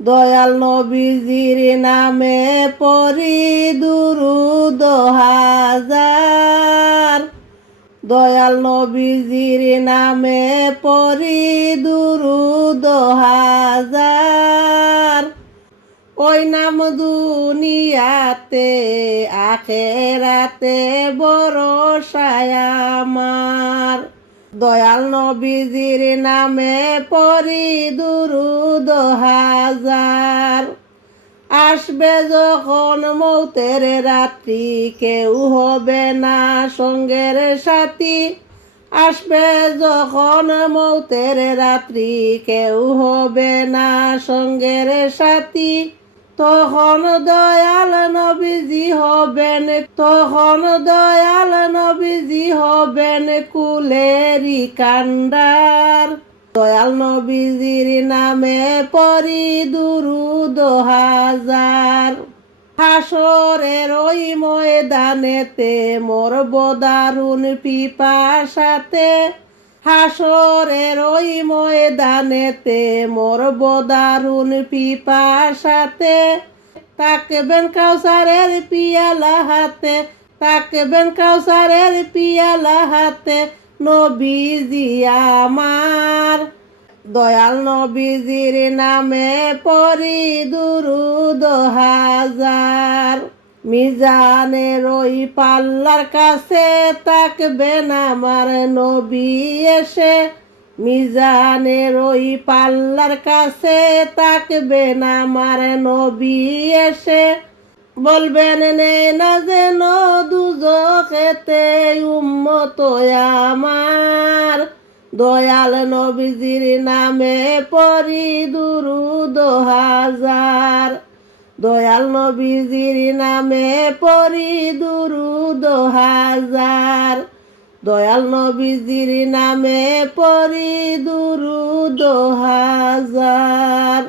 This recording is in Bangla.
দয়াল নবীজির নামে পড়ি দুরূদ হাজার, দয়াল নবীজির নামে পড়ি দুরূদ হাজার। ওই নাম দুনিয়াতে আখেরাতে ভরসায় আমার। দয়াল নবীজির নামে পড়ি দুরূদ হাজার। আসবে যখন মৌতের রাত্রি, কেউ হবে না সঙ্গের সাথী। আসবে যখন মৌতের রাত্রি, কেউ হবে না সঙ্গের সাথী। তখন দয়াল নবীজি হবেন, তখন দয়াল নবীজি হবেন কুলেরি কান্ডার। দয়াল নবীজির নামে পড়ি দুরূদ হাজার। হাসরের ওই ময়দানেতে মরব দারুণ পিপাসাতে, হাসরের ওই ময়দানেতে মরব দারুণ পিপাসাতে। তাকবেন কাউসারের পিয়ালা হাতে, তাকবেন কাউসারের পিয়ালা হাতে নবীজি আমার। দয়াল নবীজির নামে পড়ি দুরূদ হাজার। মিজানের ওই পাল্লার কাছে তাকবেন আমার নবী এসে, মিজানের ওই পাল্লার কাছে তাকবেন আমার নবী এসে। বলবেন নে না যেন দুজখেতে উম্মত আমার। দয়াল নবীজির নামে পড়ি দুরূদ হাজার, দয়াল নবীজির নামে পড়ি দুরূদ হাজার, দয়াল নবীজির নামে পড়ি দুরূদ হাজার।